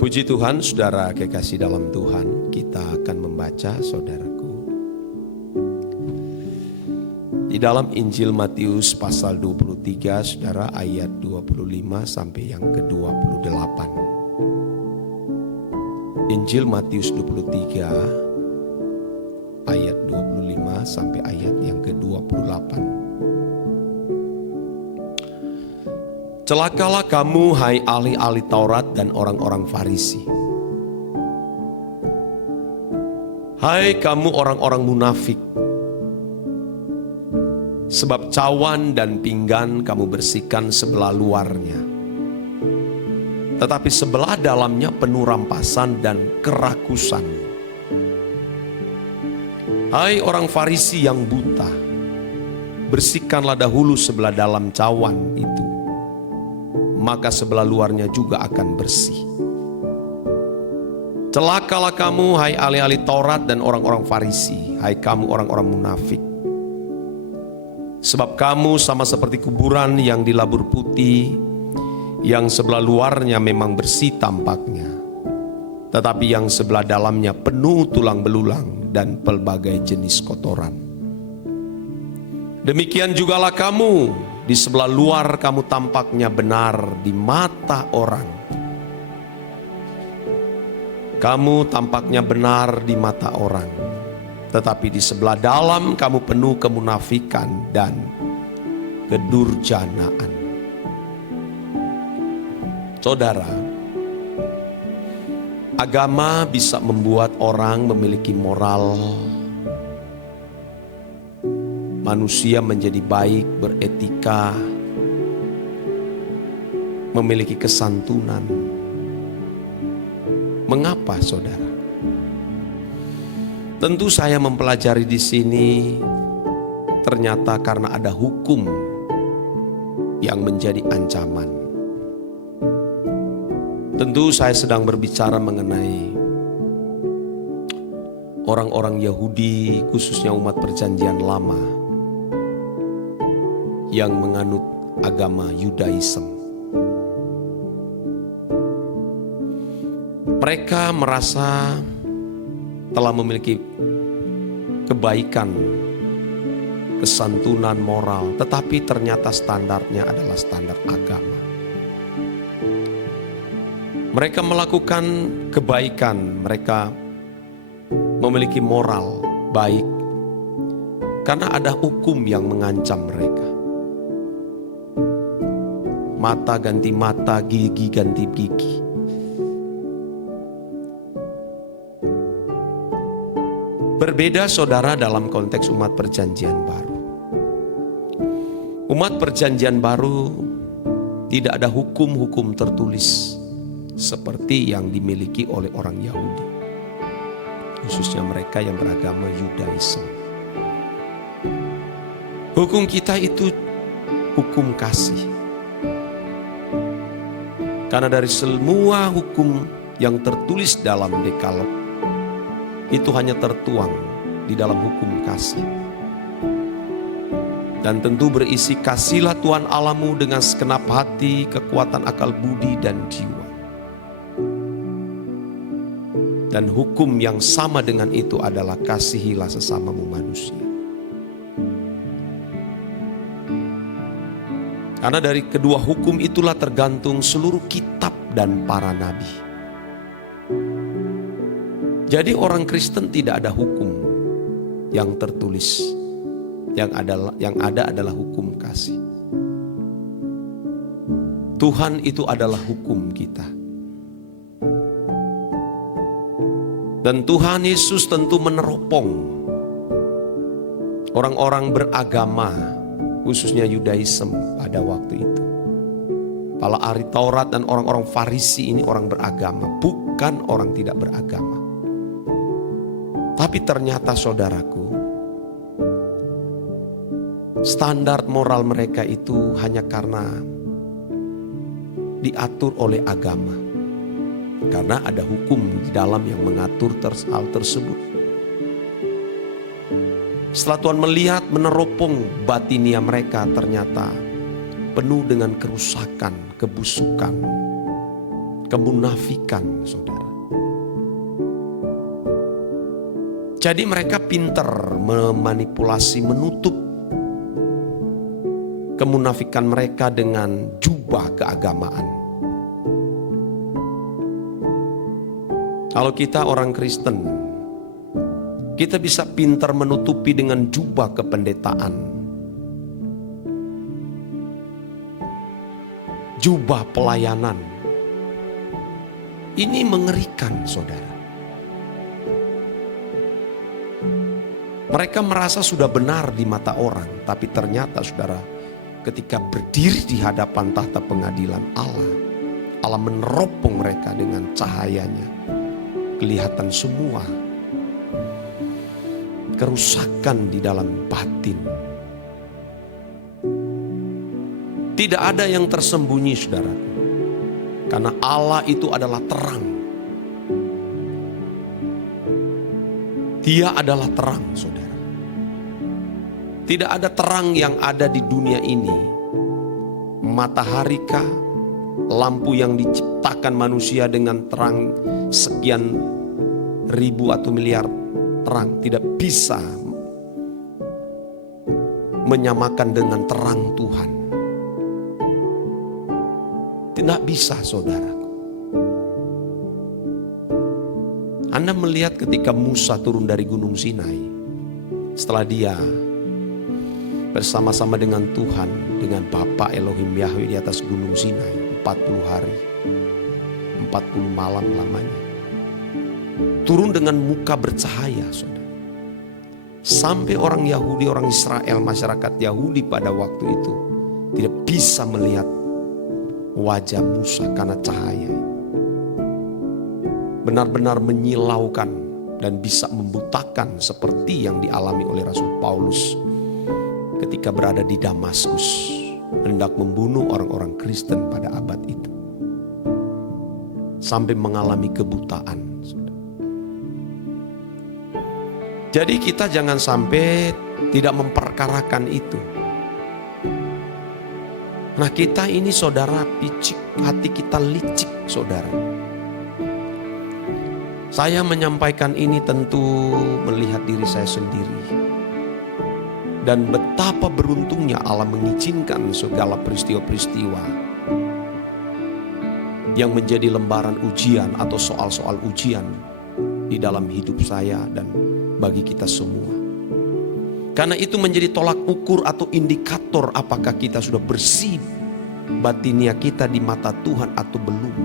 Puji Tuhan, saudara kekasih dalam Tuhan, kita akan membaca, saudaraku, di dalam Injil Matius pasal 23, saudara, ayat 25 sampai yang ke-28. Injil Matius 23, ayat 25 sampai ayat yang ke-28. Celakalah kamu, hai ahli-ahli Taurat dan orang-orang Farisi. Hai kamu orang-orang munafik, sebab cawan dan pinggan kamu bersihkan sebelah luarnya, tetapi sebelah dalamnya penuh rampasan dan kerakusan. Hai orang Farisi yang buta, bersihkanlah dahulu sebelah dalam cawan itu, maka sebelah luarnya juga akan bersih. Celakalah kamu, hai ahli-ahli Taurat dan orang-orang Farisi, hai kamu orang-orang munafik, sebab kamu sama seperti kuburan yang dilabur putih, yang sebelah luarnya memang bersih tampaknya, tetapi yang sebelah dalamnya penuh tulang belulang dan pelbagai jenis kotoran. Demikian jugalah kamu, di sebelah luar kamu tampaknya benar di mata orang. Kamu tampaknya benar di mata orang, tetapi di sebelah dalam kamu penuh kemunafikan dan kedurjanaan. Saudara, agama bisa membuat orang memiliki moral, manusia menjadi baik, beretika, memiliki kesantunan. Mengapa, saudara? Tentu saya mempelajari di sini, ternyata karena ada hukum yang menjadi ancaman. Tentu saya sedang berbicara mengenai orang-orang Yahudi, khususnya umat perjanjian lama, yang menganut agama Yudaism. Mereka merasa telah memiliki kebaikan, kesantunan moral, tetapi ternyata standarnya adalah standar agama. Mereka melakukan kebaikan, mereka memiliki moral baik, karena ada hukum yang mengancam mereka. Mata ganti mata, gigi ganti gigi. Berbeda, saudara, dalam konteks umat perjanjian baru. Umat perjanjian baru tidak ada hukum-hukum tertulis seperti yang dimiliki oleh orang Yahudi, khususnya mereka yang beragama Yudaism. Hukum kita itu hukum kasih. Karena dari semua hukum yang tertulis dalam Dekalog, itu hanya tertuang di dalam hukum kasih. Dan tentu berisi, kasihlah Tuhan Allahmu dengan segenap hati, kekuatan akal budi dan jiwa. Dan hukum yang sama dengan itu adalah kasihilah sesamamu manusia. Karena dari kedua hukum itulah tergantung seluruh kitab dan para nabi. Jadi orang Kristen tidak ada hukum yang tertulis. Yang ada adalah hukum kasih. Tuhan itu adalah hukum kita. Dan Tuhan Yesus tentu meneropong orang-orang beragama, khususnya Yudaism pada waktu itu. Para ahli Taurat dan orang-orang Farisi ini orang beragama, bukan orang tidak beragama. Tapi ternyata, saudaraku, standar moral mereka itu hanya karena diatur oleh agama. Karena ada hukum di dalam yang mengatur hal tersebut. Setelah Tuhan melihat, meneropong batinia mereka, ternyata penuh dengan kerusakan, kebusukan, kemunafikan, saudara. Jadi mereka pintar memanipulasi, menutup kemunafikan mereka dengan jubah keagamaan. Kalau kita orang Kristen, kita bisa pintar menutupi dengan jubah kependetaan, jubah pelayanan. Ini mengerikan, saudara. Mereka merasa sudah benar di mata orang, tapi ternyata, saudara, ketika berdiri di hadapan tahta pengadilan Allah, Allah meneropong mereka dengan cahayanya. Kelihatan semua kerusakan di dalam batin. Tidak ada yang tersembunyi, saudara, karena Allah itu adalah terang. Dia adalah terang, saudara. Tidak ada terang yang ada di dunia ini. Matahari kah, lampu yang diciptakan manusia dengan terang sekian ribu atau miliar terang, tidak bisa menyamakan dengan terang Tuhan. Tidak bisa, saudara. Anda melihat ketika Musa turun dari Gunung Sinai, setelah dia bersama-sama dengan Tuhan, dengan Bapa Elohim Yahweh di atas Gunung Sinai 40 hari, 40 malam lamanya. Turun dengan muka bercahaya, saudara. Sampai orang Yahudi, orang Israel, masyarakat Yahudi pada waktu itu tidak bisa melihat wajah Musa karena cahaya. Benar-benar menyilaukan dan bisa membutakan seperti yang dialami oleh Rasul Paulus ketika berada di Damaskus, hendak membunuh orang-orang Kristen pada abad itu. Sampai mengalami kebutaan. Jadi kita jangan sampai tidak memperkarakan itu. Nah, kita ini, saudara, picik, hati kita licik, saudara. Saya menyampaikan ini tentu melihat diri saya sendiri. Dan betapa beruntungnya Allah mengizinkan segala peristiwa-peristiwa yang menjadi lembaran ujian atau soal-soal ujian di dalam hidup saya dan bagi kita semua. Karena itu menjadi tolak ukur atau indikator apakah kita sudah bersih batinia kita di mata Tuhan atau belum.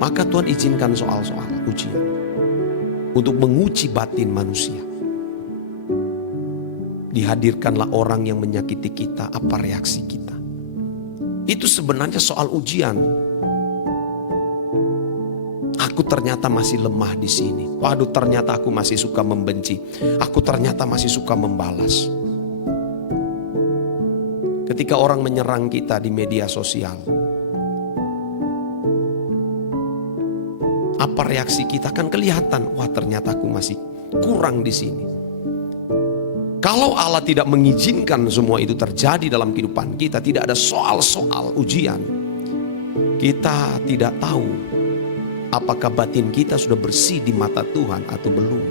Maka Tuhan izinkan soal-soal ujian untuk menguji batin manusia. Dihadirkanlah orang yang menyakiti kita, apa reaksi kita. Itu sebenarnya soal ujian. Aku ternyata masih lemah di sini. Waduh, ternyata aku masih suka membenci. Aku ternyata masih suka membalas. Ketika orang menyerang kita di media sosial, apa reaksi kita? Kan kelihatan, wah ternyata aku masih kurang di sini. Kalau Allah tidak mengizinkan semua itu terjadi dalam kehidupan kita, tidak ada soal-soal ujian, kita tidak tahu apakah batin kita sudah bersih di mata Tuhan atau belum.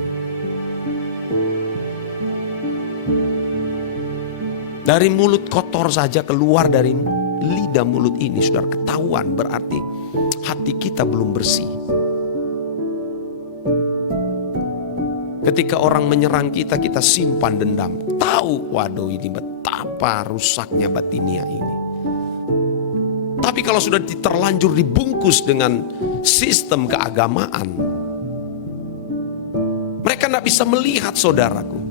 Dari mulut kotor saja keluar dari lidah mulut ini, sudah ketahuan, berarti hati kita belum bersih. Ketika orang menyerang kita, kita simpan dendam. Tahu, waduh ini betapa rusaknya batinia ini. Tapi kalau sudah terlanjur dibungkus dengan sistem keagamaan, mereka tidak bisa melihat, saudaraku.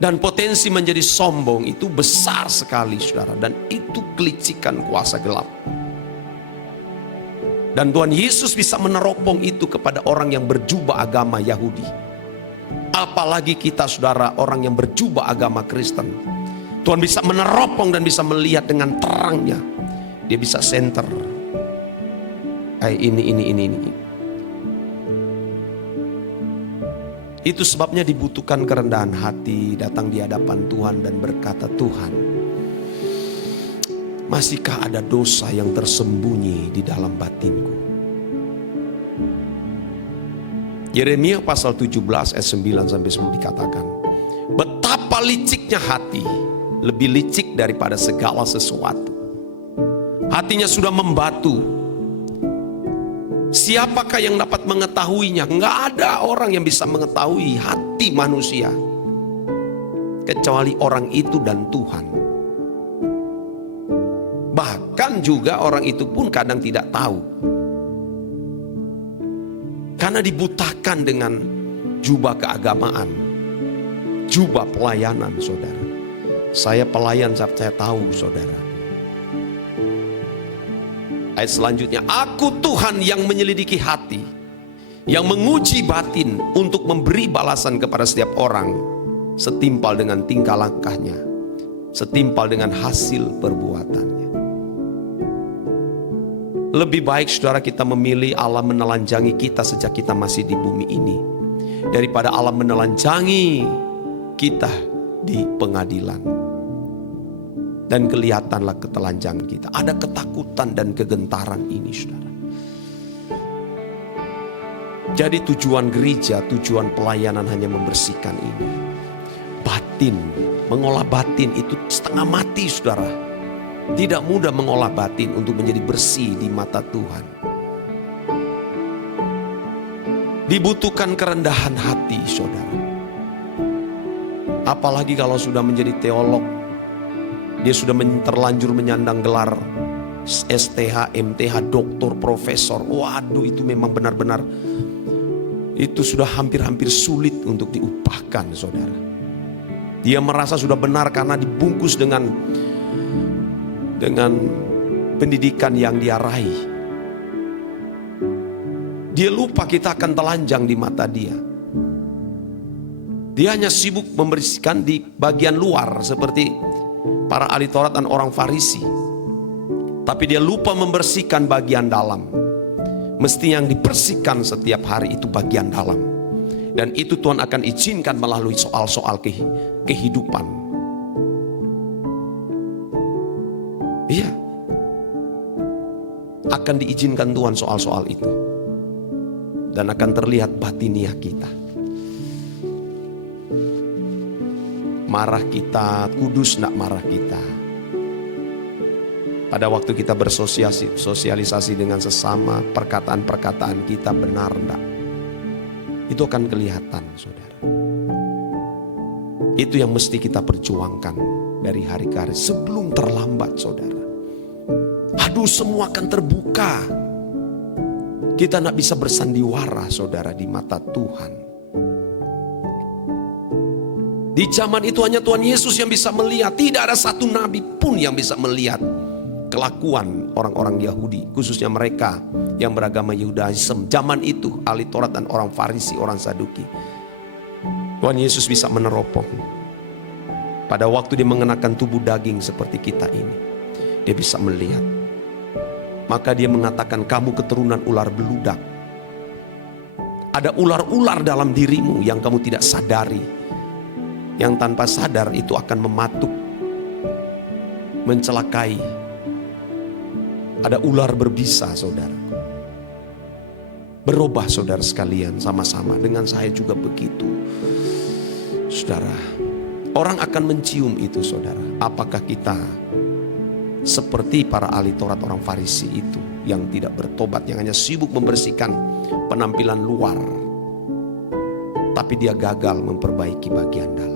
Dan potensi menjadi sombong itu besar sekali, saudara. Dan itu kelicikan kuasa gelap. Dan Tuhan Yesus bisa meneropong itu kepada orang yang berjubah agama Yahudi. Apalagi kita, saudara, orang yang berjubah agama Kristen. Tuhan bisa meneropong dan bisa melihat dengan terangnya. Dia bisa center. Ini. Itu sebabnya dibutuhkan kerendahan hati, datang di hadapan Tuhan dan berkata, Tuhan, Masihkah ada dosa yang tersembunyi di dalam batinku? Yeremia pasal 17 ayat 9 sampai 10 dikatakan, betapa liciknya hati, lebih licik daripada segala sesuatu. Hatinya sudah membatu. Siapakah yang dapat mengetahuinya? Enggak ada orang yang bisa mengetahui hati manusia kecuali orang itu dan Tuhan. Bahkan juga orang itu pun kadang tidak tahu, karena dibutakan dengan jubah keagamaan, jubah pelayanan, saudara. Saya pelayan, saya tahu, saudara. Ayat selanjutnya, aku Tuhan yang menyelidiki hati, yang menguji batin untuk memberi balasan kepada setiap orang setimpal dengan tingkah langkahnya, setimpal dengan hasil perbuatannya. Lebih baik saudara kita memilih Allah menelanjangi kita sejak kita masih di bumi ini, daripada Allah menelanjangi kita di pengadilan. Dan kelihatanlah ketelanjangan kita. Ada ketakutan dan kegentaran ini, saudara. Jadi tujuan gereja, tujuan pelayanan hanya membersihkan ini. Batin, mengolah batin itu setengah mati, saudara. Tidak mudah mengolah batin untuk menjadi bersih di mata Tuhan. Dibutuhkan kerendahan hati, saudara. Apalagi kalau sudah menjadi teolog, dia sudah terlanjur menyandang gelar STH, MTH, doktor, profesor. Waduh, itu memang benar-benar, itu sudah hampir-hampir sulit untuk diupahkan, saudara. Dia merasa sudah benar karena dibungkus dengan pendidikan yang dia raih. Dia lupa kita akan telanjang di mata dia. Dia hanya sibuk membersihkan di bagian luar seperti para ahli Taurat dan orang Farisi. Tapi dia lupa membersihkan bagian dalam. Mesti yang dibersihkan setiap hari itu bagian dalam. Dan itu Tuhan akan izinkan melalui soal-soal kehidupan. Iya, akan diizinkan Tuhan soal-soal itu. Dan akan terlihat batiniah kita. Marah kita, kudus nak marah kita. Pada waktu kita bersosialisasi dengan sesama, perkataan-perkataan kita benar enggak? Itu akan kelihatan, saudara. Itu yang mesti kita perjuangkan dari hari ke hari sebelum terlambat, saudara. Aduh, semua akan terbuka. Kita tidak bisa bersandiwara, saudara, di mata Tuhan. Di zaman itu hanya Tuhan Yesus yang bisa melihat. Tidak ada satu nabi pun yang bisa melihat kelakuan orang-orang Yahudi, khususnya mereka yang beragama Yudaism. Zaman itu ahli Taurat dan orang Farisi, orang Saduki. Tuhan Yesus bisa meneropong. Pada waktu dia mengenakan tubuh daging seperti kita ini, dia bisa melihat. Maka dia mengatakan, kamu keturunan ular beludak. Ada ular-ular dalam dirimu yang kamu tidak sadari. Yang tanpa sadar itu akan mematuk, mencelakai. Ada ular berbisa, saudara. Berubah, saudara sekalian, sama-sama dengan saya juga begitu. Saudara, orang akan mencium itu, saudara. Apakah kita seperti para ahli Taurat orang Farisi itu yang tidak bertobat, yang hanya sibuk membersihkan penampilan luar, tapi dia gagal memperbaiki bagian dalam.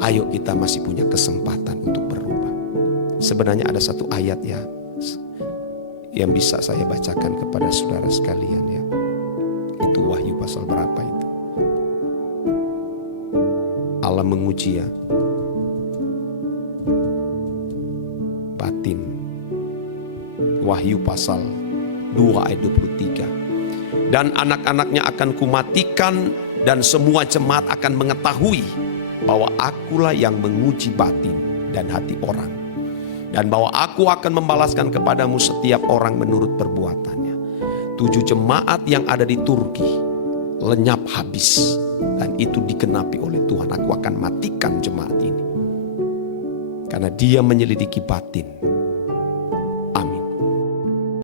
Ayo, kita masih punya kesempatan untuk berubah. Sebenarnya ada satu ayat ya yang bisa saya bacakan kepada saudara sekalian ya. Itu Wahyu pasal berapa itu? Allah menguji ya batin. Wahyu pasal 2 ayat 23. Dan anak-anaknya akan kumatikan, dan semua jemaat akan mengetahui bahwa akulah yang menguji batin dan hati orang, dan bahwa aku akan membalaskan kepadamu setiap orang menurut perbuatannya. 7 jemaat yang ada di Turki lenyap habis, dan itu digenapi oleh Tuhan. Aku akan matikan jemaat ini. Karena dia menyelidiki batin.